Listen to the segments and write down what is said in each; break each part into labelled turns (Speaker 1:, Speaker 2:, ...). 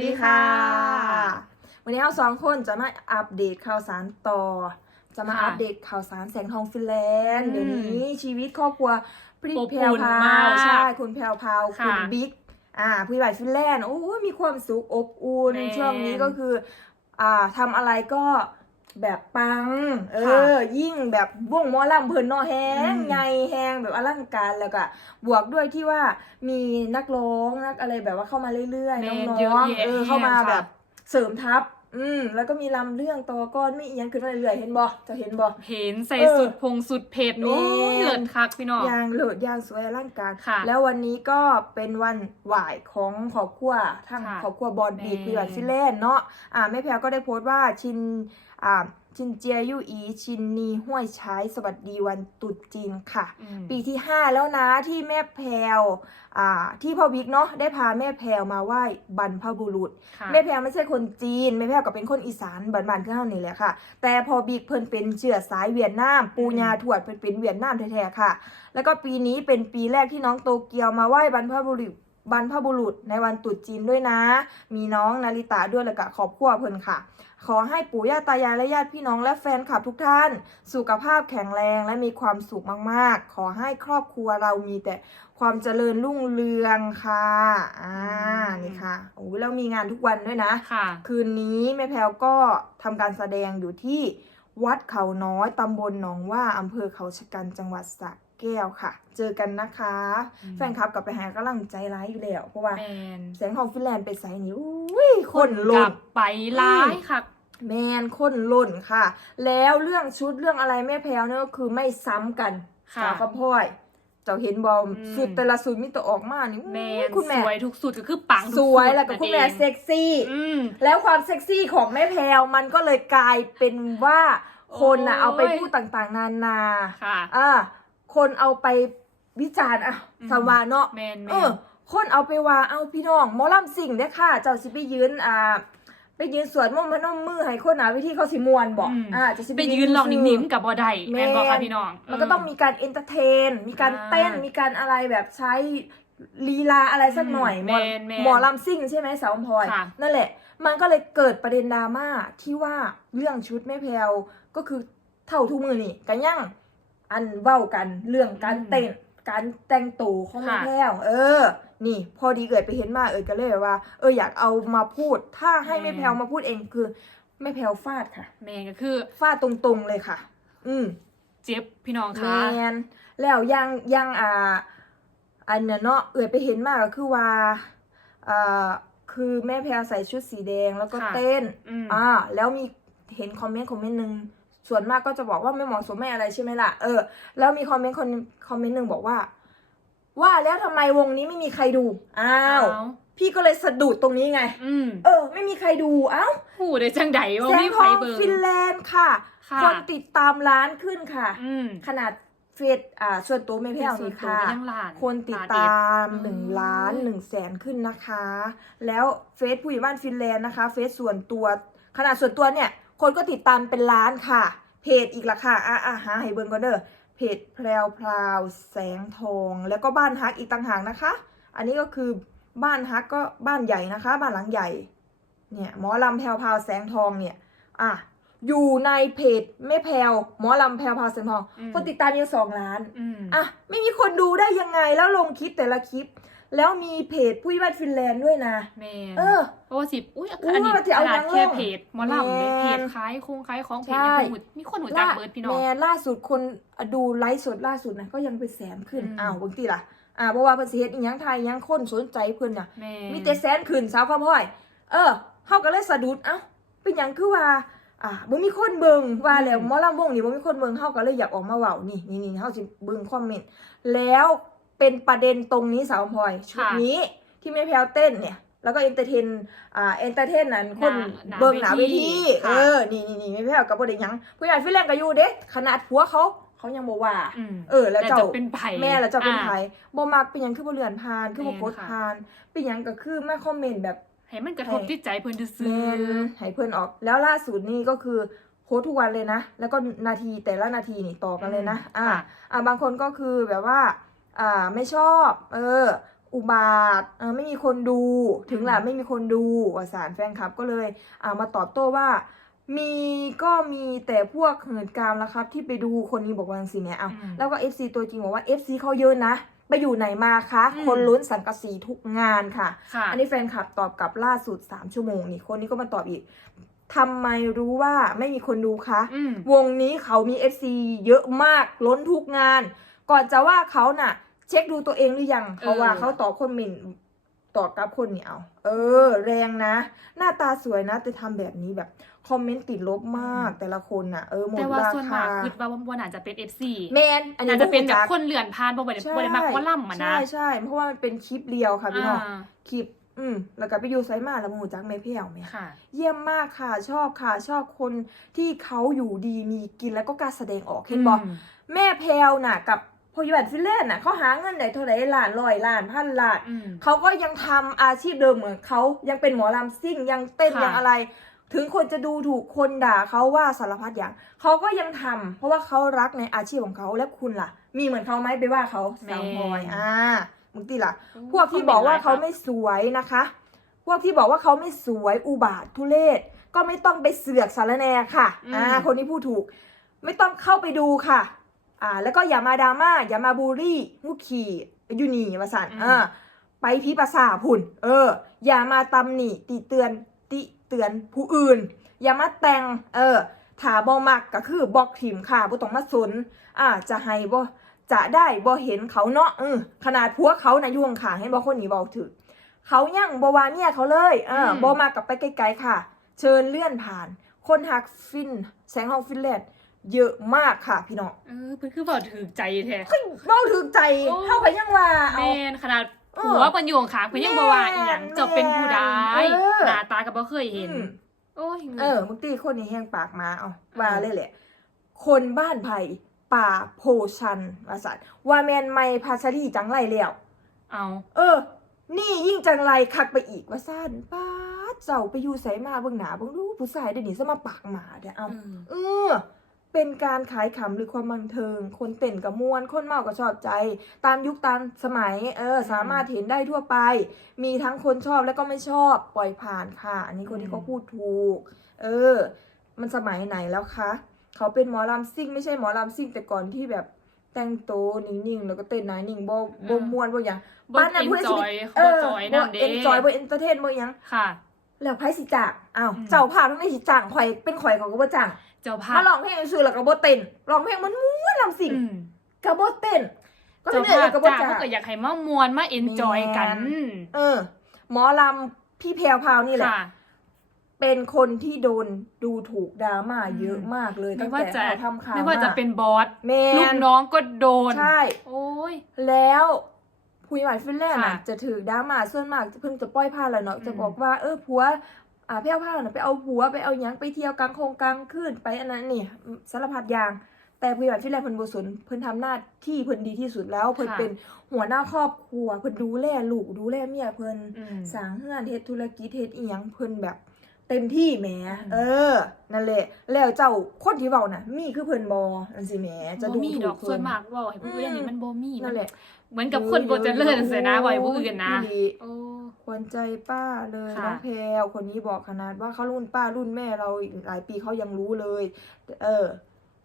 Speaker 1: สวัสดีค่ะ วันนี้เราสองคนจะมาอัปเดตข่าวสารต่อ จะมา
Speaker 2: ค่ะ
Speaker 1: อัปเดตข่าวสารแสงทองฟินแลนด์
Speaker 2: อืม
Speaker 1: เดี๋ยวนี้ชีวิตครอบครัวพริ
Speaker 2: อบ
Speaker 1: แพร
Speaker 2: อุ่
Speaker 1: วนพามา
Speaker 2: กใช่
Speaker 1: ใช่คุณแพรวพราวคุณ
Speaker 2: ค่ะ
Speaker 1: บิ๊กอ่าผู้ใหญ่ฟินแลนด์โอ้ยมีความสุขอบอุ่น
Speaker 2: แมน
Speaker 1: ช่วงนี้ก็คือ อ่าทำอะไรก็ แบบปัง เอ
Speaker 2: ค่ะ
Speaker 1: อยิ่งแบบวงหมอลำเพิ่นเนอแฮง
Speaker 2: อืม
Speaker 1: ใหญ่แฮงแบบอลังการแล้วก็บวกด้วยที่ว่ามีนักร้องนักอะไรแบบว่าเข้ามาเรื่อยๆ
Speaker 2: แม
Speaker 1: น้
Speaker 2: น
Speaker 1: อง
Speaker 2: เยอะ
Speaker 1: ๆ
Speaker 2: แยะ
Speaker 1: เออเข้ามา
Speaker 2: แฮงค่ะ
Speaker 1: แบบเสริมทัพ อืมแล้วก็มีลำเรื่องตัวก้อนไม่อีหยังขึ้นมาเรื่อยๆเห็นบ่จะเห็นบ่
Speaker 2: เห็นใส่
Speaker 1: เออ
Speaker 2: สุดพงสุดเผ็ด
Speaker 1: แมน
Speaker 2: โอ้ยเลิศคักพี่น้อง
Speaker 1: ยางโหลดยางสวยอลังการ
Speaker 2: ค่ะ
Speaker 1: แล้ววันนี้ก็เป็นวันหวายของครอบครัวทั้ง
Speaker 2: ค่ะ
Speaker 1: ครอบครัวบอลบี
Speaker 2: แม่
Speaker 1: คุยกับฟิเลนเนาะอ่าแม่แพรก็ได้โพสต์ว่าชินอ่า ชินเจียยู่อีชินนีห้วยใช้สวัสดีวันตรุษจีนค่ะ
Speaker 2: อืม
Speaker 1: ปีที่ 5 แล้วนะที่แม่แพรวอ่าที่พ่อบิ๊กเนาะได้พาแม่แพรวมาไหว้บรรพบุรุษ
Speaker 2: ค่ะ
Speaker 1: แม่แพรวไม่ใช่คนจีนแม่แพรวก็เป็นคนอีสานบ้านๆคือเฮานี่แหละค่ะ แต่พอบิ๊กเพิ่นเป็นเชื้อสายเวียดนาม ปูญาทวดเพิ่นเป็นเวียดนามแท้ๆค่ะ แล้วก็ปีนี้เป็นปีแรกที่น้องโตเกียวมาไหว้บรรพบุรุษบรรพบุรุษในวันตรุษจีนด้วยนะ มีน้องนาริตะด้วยแล้วก็ครอบครัวเพิ่นค่ะ ขอให้ปู่ย่าตายายและญาติพี่น้องและแฟนคลับทุกท่าน สุขภาพแข็งแรงและมีความสุขมากๆ ขอให้ครอบครัวเรามีแต่ความเจริญรุ่งเรืองค่ะอ่า
Speaker 2: อืม
Speaker 1: นี่ค่ะโอ้ยแล้วมีงานทุกวันด้วยนะ
Speaker 2: ค่ะ
Speaker 1: คืนนี้แม่แพลวก็ทำการแสดงอยู่ที่วัดเขาน้อยตำบลหนองว่าอำเภอเขาชะกันจังหวัดสระ แก้วค่ะ เจอกันนะคะ
Speaker 2: อืม
Speaker 1: แฟนคลับกลับไปหากำลังใจร้ายอยู่แล้ว เพราะว่า
Speaker 2: แมน
Speaker 1: แสงทองฟินแลนด์ไปใส่นิ้วอุ้ยคนห
Speaker 2: ก
Speaker 1: ล่
Speaker 2: ลั
Speaker 1: น
Speaker 2: บไปร้ายค่ะ
Speaker 1: แมนคนหล่นค่ะ แล้วเรื่องชุดเรื่องอะไรแม่แพลวเนี่ยก็คือไม่ซ้ำกัน
Speaker 2: ค่ะ
Speaker 1: สาวคำพ่อย เจ้าเห็นบอม
Speaker 2: อืม
Speaker 1: สุดแต่ละสุดมิตรออกมานี่
Speaker 2: แม
Speaker 1: อุ้
Speaker 2: น
Speaker 1: ยคุณ
Speaker 2: ส
Speaker 1: แม่
Speaker 2: วยทุกสุดก็คือปังทุ
Speaker 1: ส
Speaker 2: ก
Speaker 1: วย
Speaker 2: สุด
Speaker 1: แล้วก็คุณแม่
Speaker 2: นั่นอง
Speaker 1: เซ็กซี่
Speaker 2: อืม
Speaker 1: แล้วความเซ็กซี่ของแม่แพลวมันก็เลยกลายเป็นว่าคนน่ะ
Speaker 2: โอ้ย
Speaker 1: เอาไปพูดต่างๆ นานา
Speaker 2: ค่ะ
Speaker 1: อ่า คนเอาไปวิจารณ์อะ
Speaker 2: อืม
Speaker 1: สวาเนาะ
Speaker 2: แมนแม
Speaker 1: เอนอคนเอาไปว่าเอาพี่น้องหมอลำสิ่งเด้อค่ะ เจ้าสิไปยืนอ่า ไปยืนสวดมนต์พนมมือให้คนหนาวิธีเขาสิมวนบอก
Speaker 2: อืม
Speaker 1: อ่าจะสิ
Speaker 2: ไปยืนลองนิ่มๆกับบอได
Speaker 1: แม
Speaker 2: แมนบอกค่ะพี่น้อง
Speaker 1: มันก็ต้องมีการเอนเตอร์เทน มีการ
Speaker 2: อ่า
Speaker 1: เต้นมีการอะไรแบบใช้ลีลาอะไรสักหน่อย
Speaker 2: อืม
Speaker 1: หมอ
Speaker 2: แมนแมน
Speaker 1: หมอลำซิ่งใช่ไหมสาวพลอย
Speaker 2: ค่ะ
Speaker 1: นั่นแหละ มันก็เลยเกิดประเด็นดราม่าที่ว่าเรื่องชุดแม่แพลวก็คือเท่าทุกมือนี่กันยัง อันเว้ากันเรื่องการ
Speaker 2: อืม
Speaker 1: เต้นการแต่งตัวของแม่
Speaker 2: ค่ะ
Speaker 1: แพลวเออ นี่ พอดีเกิดไปเห็นมาเออก็เลยแบบว่า เอออยากเอามาพูด ถ้าให้แม่แพลวมาพูดเองคือแม่แพลวฟาดค่ะ
Speaker 2: แมนก็คือ
Speaker 1: ฟาดตรงๆเลยค่ะ อืม
Speaker 2: เจ็บพี่น้อง
Speaker 1: แม
Speaker 2: ค่ะ
Speaker 1: นแล้วยังยังอ่าอันเนี้ยเนาะเอ่ยไปเห็นมากก็คือว่าอ่าคือแม่แพรใส่ชุดสีแดงแล้วก็
Speaker 2: ค่ะ
Speaker 1: เต้น
Speaker 2: อืม
Speaker 1: อ่าแล้วมีเห็นคอมเมนต์คอมเมนต์หนึ่ง ส่วนมากก็จะบอกว่าไม่เหมาะสมไม่อะไรใช่ไหมล่ะ เออ แล้วมีคอมเมนต์คนคอมเมนต์หนึ่งบอกว่า ว่าแล้วทำไมวงนี้ไม่มีใครดู อ้าว พี่ก็เลยสะดุดตรงนี้ไง
Speaker 2: อืม
Speaker 1: เออ ไม่มีใครดู เอ้า
Speaker 2: หูได้จังไดว่า
Speaker 1: แส
Speaker 2: มี
Speaker 1: ง
Speaker 2: ไฟ
Speaker 1: ทอง
Speaker 2: เบิง
Speaker 1: ฟินแลนด์ค่ะ
Speaker 2: ค่ะ
Speaker 1: คนติดตามล้านขึ้นค่ะ
Speaker 2: อืม
Speaker 1: ขนาดเฟซอ่า ส่วนตัวไม่แพ้ว
Speaker 2: ส่วน
Speaker 1: นี่
Speaker 2: ตัว
Speaker 1: ค่ะ
Speaker 2: ก็ยังล้าน
Speaker 1: คนติด
Speaker 2: ล้านเอ็
Speaker 1: ตาม
Speaker 2: อืม
Speaker 1: หนึ่งล้านหนึ่งแสนขึ้นนะคะ แล้วเฟซผู้ใหญ่บ้านฟินแลนด์นะคะ เฟซส่วนตัว ขนาดส่วนตัวเนี่ย คนก็ติดตามเป็นล้านค่ะ เพจอีกละค่ะอะอะหาให้เบิร์นก็เด้อเพจแพรวพราวแสงทอง แล้วก็บ้านฮักอีกต่างหากนะคะ อันนี้ก็คือบ้านฮักก็บ้านใหญ่นะคะ บ้านหลังใหญ่ เนี่ยหมอลำแพรวพราวแสงทองเนี่ย อะอยู่ในเพจแม่แพรวหมอลำแพรวพราวแสงทอง
Speaker 2: อืม
Speaker 1: คนติดตามอยู่สองล้าน
Speaker 2: อืม
Speaker 1: อะไม่มีคนดูได้ยังไงแล้วลงคลิปแต่ละคลิป แล้วมีเพจผู้ยิบัตฟินแลนด์ด้วยนะ
Speaker 2: แมน
Speaker 1: เออ
Speaker 2: เพราะว่าสิบอุ้ย
Speaker 1: อุ้ย
Speaker 2: อันนี้
Speaker 1: ว่าจะเอา
Speaker 2: ขนาด
Speaker 1: ยัง
Speaker 2: แค่
Speaker 1: ลง
Speaker 2: เพจหมอลำเนี่ย
Speaker 1: แมน
Speaker 2: เพจคล้ายโครงคล้ายของเพจ
Speaker 1: ใช่
Speaker 2: ยังหูมีคนหูจักเบิร์ดพี่น้อง
Speaker 1: แม่ล่าสุดคนดูไลฟ์สดล่าสุดนะก็ยังเป็นแสนขึ้น
Speaker 2: อืม
Speaker 1: อ้าวบางทีล่ะอ่าเพราะว่าเพิ่นสิเฮ็ดอีหยังไทยยังคนสนใจเพิ่นน่ะ
Speaker 2: แมน
Speaker 1: มีแต่แสนขึ้นสาวข้าวพ่อยเออเฮาก็เลยสะดุดเอ้าเป็นหยังคือว่าอ่าบ่มีคนเบิ่งว่าแล้วหมอลำวงนี่บ่มีคนเบิ่งเฮาก็เลยอยากออกมาเว้านี่นี่นี่เฮาสิเบิ่งคอมเมนต์แล้ว เป็นประเด็นตรงนี้สาวพลอยชุดนี้ที่แม่แพลวเต้นเนี่ย แล้วก็เอนเตอร์เทนอ่าเอนเตอร์เทนนั้นคน
Speaker 2: หน้า
Speaker 1: เบิ่งหนาเวที
Speaker 2: ค่ะ
Speaker 1: เออนี่นี่นี่แม่แพลวก็บ่ได้หยังผู้ใหญ่ฟินแลนด์ก็อยู่เด้ขนาดผัวเขาเขายังบ่ว่า
Speaker 2: อืม
Speaker 1: เออแล้วเจ้า
Speaker 2: จะเป็นไผ่
Speaker 1: แม่แล้วเจ้าเป็น
Speaker 2: อะ
Speaker 1: ไผบ่มักเป็นหยังคือบ่เลื่อนผ่าน คือบ่
Speaker 2: แม่น
Speaker 1: กด
Speaker 2: ค่ะ
Speaker 1: ผ่านเป็นหยังก็คือมาคอมเมนต์แบบ
Speaker 2: ให้มันกระทบ
Speaker 1: ให้
Speaker 2: จิตใจเพิ่น
Speaker 1: แม
Speaker 2: ซื้อน
Speaker 1: ให้เพื่อนออก แล้วล่าสุดนี่ก็คือโพสต์ทุกวันเลยนะ แล้วก็นาทีแต่ละนาทีนี่ต่อกันเลยนะ อ่าอ่าบางคนก็คือแบบว่า อ่าไม่ชอบ เออ อุบาทเออไม่มีคนดู ถึงแหละไม่มีคนดูว่าสารแฟนคลับก็เลยอ่ามาตอบโต้ว่า มีก็มีแต่พวกเหินกามแล้วครับ ที่ไปดูคนนี้บอกว่าสิเนี่ยเอา
Speaker 2: อืม
Speaker 1: แล้วก็ FC ตัวจริงบอกว่า FC เขาเยอะนะไปอยู่ไหนมาคะ
Speaker 2: อืม
Speaker 1: คนลุ้นสังกะสีทุกงานค่ะ
Speaker 2: ค่ะ
Speaker 1: อันนี้แฟนคลับตอบกลับล่าสุด 3 ชั่วโมงนี่คนนี้ก็มาตอบอีกทำไมรู้ว่าไม่มีคนดูคะ
Speaker 2: อืม
Speaker 1: วงนี้เขามี FC เยอะมากล้นทุกงาน ก่อนจะว่าเขาน่ะ เช็คดูตัวเองหรือยังเพราะว่าเขาตอบคนหมิ่นตอบกับคนเนี่ยเอาเออ แรงนะ หน้าตาสวยนะ แต่ทำแบบนี้แบบคอมเมนต์ติดลบมากแต่ละคนน่ะเออหมด
Speaker 2: แต่ว่า
Speaker 1: รา
Speaker 2: ส่วน
Speaker 1: คา
Speaker 2: มากคิดว่าว่าน่าจะเป็น FC
Speaker 1: แมนอันนี้
Speaker 2: น่าจะเป็นแบบ
Speaker 1: ผู้จัด
Speaker 2: คนเลื่อนผ่านบ่ได้
Speaker 1: ใช่
Speaker 2: บ่ได้มักว่าล่ำอะนะ
Speaker 1: ใช่ใช่เพราะว่ามันเป็นคลิปเรียวค่ะพี่น้อง
Speaker 2: อ่า
Speaker 1: คลิปอืมแล้วก็ไปอยู่ไซมาแล้วหมูจักไม่เพี้ยวไหม
Speaker 2: ค่ะ
Speaker 1: เยี่ยมมากค่ะชอบค่ะ ชอบคนที่เขาอยู่ดีมีกินแล้วก็กล้ารแสดงออกเห็นบอก
Speaker 2: ม
Speaker 1: แม่แพลวน่ะ กับ พยาบาลฟิลเลนน่ะเขาหาเงินได้เท่าไหร่ล้านร้อยล้านพันล้าน
Speaker 2: อืม
Speaker 1: เขาก็ยังทำอาชีพเดิมเหมือนเขายังเป็นหมอลำซิ่งยังเต้น
Speaker 2: ค่ะ
Speaker 1: ยังอะไร ถึงคนจะดูถูกคนด่าเขาว่าสารพัดอย่างเขาก็ยังทำเพราะว่าเขารักในอาชีพของเขาและคุณล่ะ มีเหมือนเขาไหมไปว่าเขาสาวพลอยอ่ามึงตีล่ะ พวกที่บอกว่าเขาไม่สวยนะคะ พวกที่บอกว่าเขาไม่สวยอุบาททุเลศก็ไม่ต้องไปเสือกสารแหนค่ะอ่า คนที่พูดถูก ไม่ต้องเข้าไปดูค่ะ อ่าแล้วก็อย่ามาดราม่าอย่ามาบูลลี่มุขียูนีวาสัน
Speaker 2: อืม
Speaker 1: อ่าไปพิปาษาพุ่น เออ อย่ามาตำหนิติเตือนติเตือนผู้อื่น อย่ามาแต่ง เออถาบอมักก็คือบอกถิ่มค่ะบ่ต้องมาสนอ่าจะให้บ่จะได้บ่เห็นเขาเนาะเออขนาดพวกเขานะอยุ่ข้างๆให้บ่คนนี้เบาถึกเขายังบ่ว่าเนี่ยเขาเลยเออ
Speaker 2: อืม
Speaker 1: บ่มากลับไปไกลๆค่ะ เชิญเลื่อนผ่าน คนหักฟิน แสงทองฟินแลนด์ เยอะมากค่ะพี่น้อง
Speaker 2: เออเพิ่นคือบ่ถือใจแท้
Speaker 1: เฮ้ยเบ้าถึงใจ
Speaker 2: โอ้
Speaker 1: เท่าไปยังว่าเอา
Speaker 2: แม่นขนาด
Speaker 1: เออ
Speaker 2: ผัวเพิ่นอยู่ข้างๆเพิ่นยังบ่ว่าอีหยัง
Speaker 1: แม่น
Speaker 2: เจะเป็นผู้ใด
Speaker 1: เออ
Speaker 2: หน้าตาก็บ่เคยเห็น
Speaker 1: อืม
Speaker 2: โอ้ย
Speaker 1: เออมึงตีคนนี้แห้งปากมาเอาว่าเลยแหละ คนบ้านไผ่ป่าโพชันว่าสัตว์ว่าแมนไม่พาชรีจังไรแล้ว
Speaker 2: เอา
Speaker 1: เออ นี่ยิ่งจังไรคักไปอีกว่าซ่านป้าดเจ้าไปอยู่ไสมาเบิ่งหนาเบิ่งดูผู้ชายเดี๋ยวนี้สมาปากหมาเด้อเอา
Speaker 2: เออ
Speaker 1: เออ เป็นการขายขำหรือความบันเทิง คนเต้นกับมวน คนเมาก็ชอบใจ ตามยุคตามสมัย เออ สามารถเห็นได้ทั่วไป มีทั้งคนชอบและก็ไม่ชอบ ปล่อยผ่านค่ะ อันนี้คนที่เขาพูดถูก เออ มันสมัยไหนแล้วคะ เขาเป็นหมอลำซิ่ง ไม่ใช่หมอลำซิ่งแต่ก่อนที่แบบแต่งตัวนิ่งๆ แล้วก็เต้นนายนิ่งบ่บ่มวนบ่หยัง
Speaker 2: บ่
Speaker 1: บ้านนั้น
Speaker 2: เอ็น
Speaker 1: ผู้ใด
Speaker 2: จ
Speaker 1: สิ
Speaker 2: อ
Speaker 1: ไป
Speaker 2: ย
Speaker 1: เอ
Speaker 2: บ่
Speaker 1: อ
Speaker 2: จอย
Speaker 1: บ่
Speaker 2: นำเด้
Speaker 1: เอ็นจอยบ่เอนเตอร์เทนบ่หยัง
Speaker 2: ค่ะ
Speaker 1: แล้วไผสิจ้างอ้าว
Speaker 2: อืม
Speaker 1: เจ้าภาพทั้งในสิจ้างข่อยเป็นข่อยเขาก็บ่จ้าง
Speaker 2: เจ้าภาพ
Speaker 1: มาร้องเพลงซื่อแล้วก็บ่เต้นร้องเพลงมันม่วนลำสิ่ง
Speaker 2: อืม
Speaker 1: ก็บ่เต้นก็
Speaker 2: เจ้า
Speaker 1: เหนื่อย
Speaker 2: ภาพ
Speaker 1: ก็บ่
Speaker 2: จ้าง
Speaker 1: จ้าง
Speaker 2: เขาก็อยากให้มามวนมาเอนจอยกัน
Speaker 1: เออ หมอลำพี่แพรวพราวนี่แหละ
Speaker 2: ค่ะ
Speaker 1: เป็นคนที่โดนดูถูกดราม่าเยอะมากเลย
Speaker 2: ไม่
Speaker 1: ตั้ง
Speaker 2: ว่า
Speaker 1: แต่
Speaker 2: จะ
Speaker 1: เขาทำข่าว
Speaker 2: ไม่ว่าจะ
Speaker 1: มา
Speaker 2: เป็นบอส
Speaker 1: แม
Speaker 2: ลูก
Speaker 1: น
Speaker 2: น้องก็โดน
Speaker 1: ใช่
Speaker 2: โอ้ย
Speaker 1: แล้ว ผู้ใหญ่ฟินแลนด์
Speaker 2: ค่ะ
Speaker 1: น่ะจะถือดราม่าส่วนมากเพิ่งจะปล่อยผ่านแล้วเนาะ
Speaker 2: อืม
Speaker 1: จะบอกว่าเออผัวอ่าแพ้วพราวน่ะไปเอาผัวไปเอาหยังไปเที่ยวกลางโคงกลางคืนไปอันนั้นนี่สารพัดอย่างแต่ผู้ใหญ่ฟินแลนด์เพิ่นบ่สนเพิ่นทำหน้าที่เพิ่นดีที่สุดแล้วเพิ่นเป็นหัวหน้าครอบครัวเพิ่นดูแลลูกดูแลเมียเพิ่น
Speaker 2: อืม
Speaker 1: สร้างเฮือนเฮ็ดธุรกิจเฮ็ดอีหยังเพิ่นแบบ เต็มที่แหม
Speaker 2: อืม
Speaker 1: เออ นั่นแหละ แล้วเจ้าคนที่เว้าน่ะ มีคือเพิ่นบ่จังซี่แหมจะ
Speaker 2: บ่
Speaker 1: ดู
Speaker 2: มี
Speaker 1: ถู
Speaker 2: ดอก
Speaker 1: ก
Speaker 2: ส่
Speaker 1: เพิ่
Speaker 2: วน
Speaker 1: น
Speaker 2: มากเว่าให้ผู้อื่นอย่างนี้มันบ่มี
Speaker 1: นั่นแหละ
Speaker 2: เหมือนกับคนบ่เจริญเสียนะบ่ให้ผู้อื่นนะ
Speaker 1: อีหลี
Speaker 2: โอ้
Speaker 1: ควรใจป้าเลย
Speaker 2: ค่ะ
Speaker 1: น้องแพรวคนนี้บอกขนาดว่าเขารุ่นป้ารุ่นแม่เราอีกหลายปีเขายังรู้เลย เออ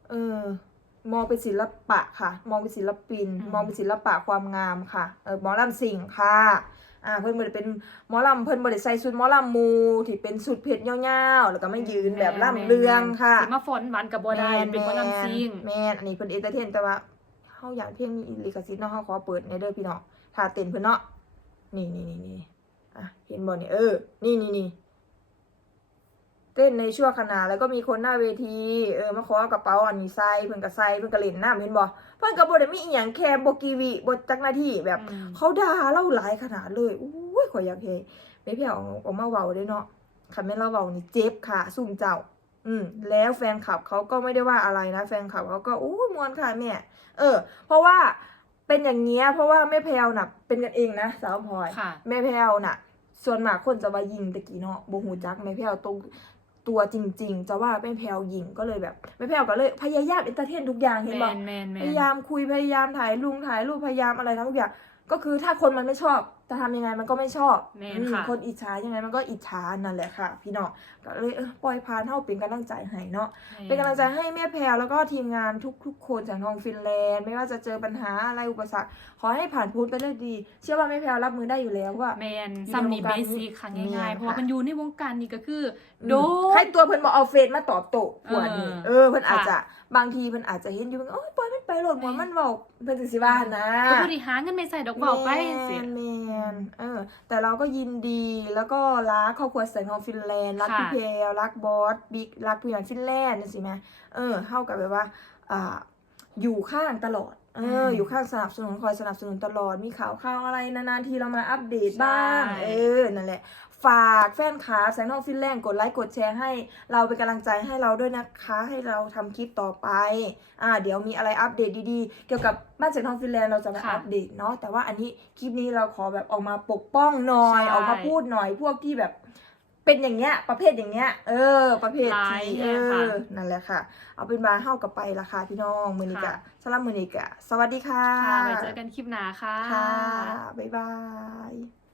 Speaker 1: เออ มองเป็นศิลปะค่ะ มองเป็นศิลปินมองเป็นศิลปะความงามค่ะ เออหมอลำสิงค่ะ อ่าเพิ่นบ่ได้เป็นหมอลำเพิ่นบ่ได้ใส่ชุดหมอลำมูที่เป็นสุดเพชรยาวๆ แล้วก็ไม่ยืนแบบล่ำเรืองค่ะ
Speaker 2: สิมาฟ้อนหวานกับบ่ได้เป็นบ่ลำซิง
Speaker 1: แม่นอันนี้เพิ่นเอนเตอร์เทนแต่ว่าเฮาอยากเพลงมีลิขสิทธิ์เนาะเฮาขอเปิดในเด้อพี่น้องถ้าเต้นเพิ่นเนาะนี่นี่นี่นี่อะเห็นบ่นี่เออนี่นี่นี่ เต้นในชั่วขณะแล้วก็มีคนหน้าเวทีเออมาขอเอากระเป๋าอันนี้ใส่เพิ่นก็ใส่เพิ่นก็เล่นน้ำเห็นบ่เพิ่นก็บ่ได้มีอีหยังแค่บ่กี่วิบ่จักนาทีแบบ
Speaker 2: อืม
Speaker 1: เขาด่าเราหลายขนาดเลยอุ้ยข่อยอยากเฮไม่เพียงออกออกมาเว้าเด้เนาะคันแม่นเราเว้านี่เจ็บค่ะซุ่มเจ้า อืมแล้วแฟนคลับเขาก็ไม่ได้ว่าอะไรนะ แฟนคลับเขาก็อู้มวนค่ะแม่เออ เพราะว่าเป็นอย่างเงี้ยเพราะว่าแม่แพลวน่ะ เป็นกันเองนะสาวพลอย
Speaker 2: ค่ะ
Speaker 1: แม่แพลวน่ะ ส่วนมากคนจะว่ายิงตะกี้เนาะบ่หูจักแม่แพลวตรง ตัวจริง ๆ จะว่าแม่แพลวยิงก็เลยแบบแม่แพลวก็เลยพยายามเอนเตอร์เทนทุกอย่างเห็น
Speaker 2: แม
Speaker 1: บ่
Speaker 2: นแมนแม
Speaker 1: พ
Speaker 2: น
Speaker 1: ยายามคุยพยายามถ่ายลุงถ่ายรูปพยายามอะไรทั้งทุกอย่างก็คือถ้าคนมันไม่ชอบ จะทำยังไงมันก็ไม่ชอบ
Speaker 2: แม่น
Speaker 1: อืม
Speaker 2: ค่ะ
Speaker 1: คนอิจฉายังไงมันก็อิจฉานั่นแหละค่ะ พี่น้องก็เลยเออปล่อยพานเท่าเป็นกำลังใจให้เนาะ เป็นกำลังใจให้แม่แพรวแล้วก็ทีมงานทุกๆ คนจากทองฟินแลนด์ ไม่ว่าจะเจอปัญหาอะไรอุปสรรค ขอให้ผ่านพ้นไปได้ดี เชื่อว่าแม่แพรวรับมือได้อยู่แล้วว่า
Speaker 2: แมน
Speaker 1: อยู่ใน
Speaker 2: ซัมนี่
Speaker 1: วง
Speaker 2: เบ
Speaker 1: การ
Speaker 2: สิกค่ะ
Speaker 1: นี้
Speaker 2: ง่ายๆ เพราะว่า
Speaker 1: ค่ะ
Speaker 2: มันอยู่ในวงการนี้ก็คือ
Speaker 1: อืม
Speaker 2: โดน
Speaker 1: ให้ตัวเพิ่นบอกเอาเฟซมาตอบโต้พวกนี้
Speaker 2: เออ
Speaker 1: เออเพิ่นอาจ
Speaker 2: ค่ะ
Speaker 1: จะบางทีเพิ่นอาจจะเห็นอยู่เพิ่นโอ้ยปล่อยมันไปโหลดหัวมันบอกเพิ่นสิสิว่านะ
Speaker 2: ก็บริหารเงินไม่ใส่ดอกเบาไปสิ
Speaker 1: แมนแมนเออ แต่เราก็ยินดีแล้วก็รักครอบครัวแสงทองฟินแลนด์รัก
Speaker 2: ค่ะ
Speaker 1: พี่เพลรักบอสบิ๊กรักผู้ใหญ่ฟินแลนด์นี่สิแม่เออเท่ากับแบบว่าอ่าอยู่ข้างตลอดเออ
Speaker 2: ม
Speaker 1: อยู่ข้างสนับสนุนคอยสนับสนุนตลอดมีข่าวข่าวอะไรนานๆทีเรามาอัปเดตบ้าง
Speaker 2: ใช่
Speaker 1: เออนั่นแหละ ฝากแฟนคลับแสงทองฟินแลนด์กดไลค์กดแชร์ให้เราเป็นกำลังใจให้เราด้วยนะคะ ให้เราทำคลิปต่อไป อ่า เดี๋ยวมีอะไรอัปเดตดีๆ เกี่ยวกับบ้านแสงทองฟินแลนด์เราจะมา
Speaker 2: ค่ะ
Speaker 1: อัปเดตเนาะแต่ว่าอันนี้คลิปนี้เราขอแบบออกมาปกป้องหน่อย
Speaker 2: ใช่
Speaker 1: ออกมาพูดหน่อยพวกที่แบบ เป็นอย่างเงี้ย ประเภทอย่างเงี้ย เออ ประเภท
Speaker 2: ร้าย
Speaker 1: ที่
Speaker 2: เนี่
Speaker 1: เอย
Speaker 2: ค่ะ
Speaker 1: อนั่นแหละค่ะ เอาเป็นมาเฮ้ากับไปละค่ะพี่น้องมือนิกะ
Speaker 2: ค่ะ
Speaker 1: สลัมมือนิกะสวัสดีค่ะ
Speaker 2: ค่ะไว้เจอกันคลิปหน้าค่ะ
Speaker 1: ค่ะบ๊ายบาย